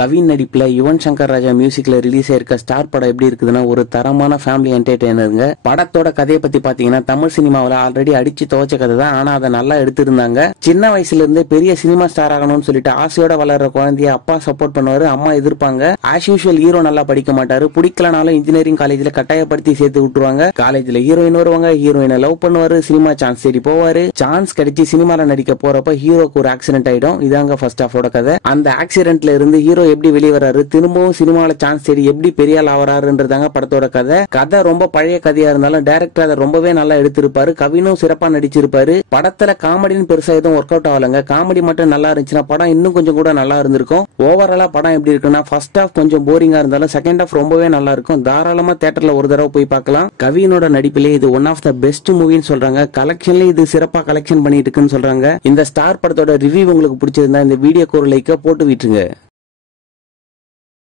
கவின் நடிப்புல யுவன் சங்கர் ராஜா மியூசிக்ல ரிலீஸ் ஆயிருக்க ஸ்டார் படம் எப்படி இருக்குதுன்னா ஒரு தரமான ஃபேமிலி என்டர்டெய்னருங்க. படத்தோட கதையை பத்தி பாத்தீங்கன்னா தமிழ் சினிமாவில ஆல்ரெடி அடிச்சு துவச்ச கதை தான். ஆனா அதை நல்லா எடுத்திருந்தாங்க. சின்ன வயசுல இருந்து பெரிய சினிமா ஸ்டார் ஆகணும்னு சொல்லிட்டு ஆசையோட வளர்ற குழந்தைய அப்பா சப்போர்ட் பண்ணுவாரு, அம்மா எதிர்ப்பாங்க. ஆஸ் யூஷுவல் ஹீரோ நல்லா படிக்க மாட்டாரு. பிடிக்கலனாலும் இன்ஜினியரிங் காலேஜ்ல கட்டாயப்படுத்தி சேர்த்து விட்டுருவாங்க. காலேஜ்ல ஹீரோயின் வருவாங்க, ஹீரோயினை லவ் பண்ணுவாரு, சினிமா சான்ஸ் தேடி போவாரு. சான்ஸ் கிடைச்சி சினிமால நடிக்க போறப்ப ஹீரோக்கு ஒரு ஆக்சிடென்ட் ஆயிடும். இதாங்க ஃபர்ஸ்ட் ஹாஃபோட கதை. அந்த ஆக்சிடென்ட்ல இருந்து ஹீரோ எப்படி வெளியே வராரு, திரும்பவும் சினிமாவில சான்ஸ் தேடி எப்படி பெரிய ஆள் ஆவறாருன்றதாங்க படத்தோட கதை. கதை ரொம்ப பழைய கதையா இருந்தாலும் டைரக்டர் அதை ரொம்பவே நல்லா எடுத்திருப்பாரு. கவினும் சிறப்பா நடிச்சிருப்பாரு. படத்துல காமெடின்னு பெருசா எதுவும் ஒர்க் அவுட் ஆகலங்க. காமெடி மட்டும் நல்லா இருந்துச்சுன்னா படம் இன்னும் கொஞ்சம் கூட நல்லா இருந்திருக்கும். ஓவராலா படம் எப்படி இருக்குன்னா ஃபர்ஸ்ட் ஹாஃப் கொஞ்சம் போரிங்கா இருந்தாலும் செகண்ட் ஹாஃப் ரொம்பவே நல்லா இருக்கும். தாராளமா தியேட்டர்ல ஒரு தடவை போய் பார்க்கலாம். கவினோட நடிப்பிலே இது ஒன் ஆஃப் த பெஸ்ட் மூவின்னு சொல்றாங்க. கலெக்ஷன்ல இது சிறப்பா கலெக்ஷன் பண்ணிட்டு இருக்குன்னு சொல்றாங்க. இந்த ஸ்டார் படத்தோட ரிவ்யூ உங்களுக்கு பிடிச்சிருந்தா இந்த வீடியோக்கு ஒரு லைக்க போட்டு விட்டுருங்க.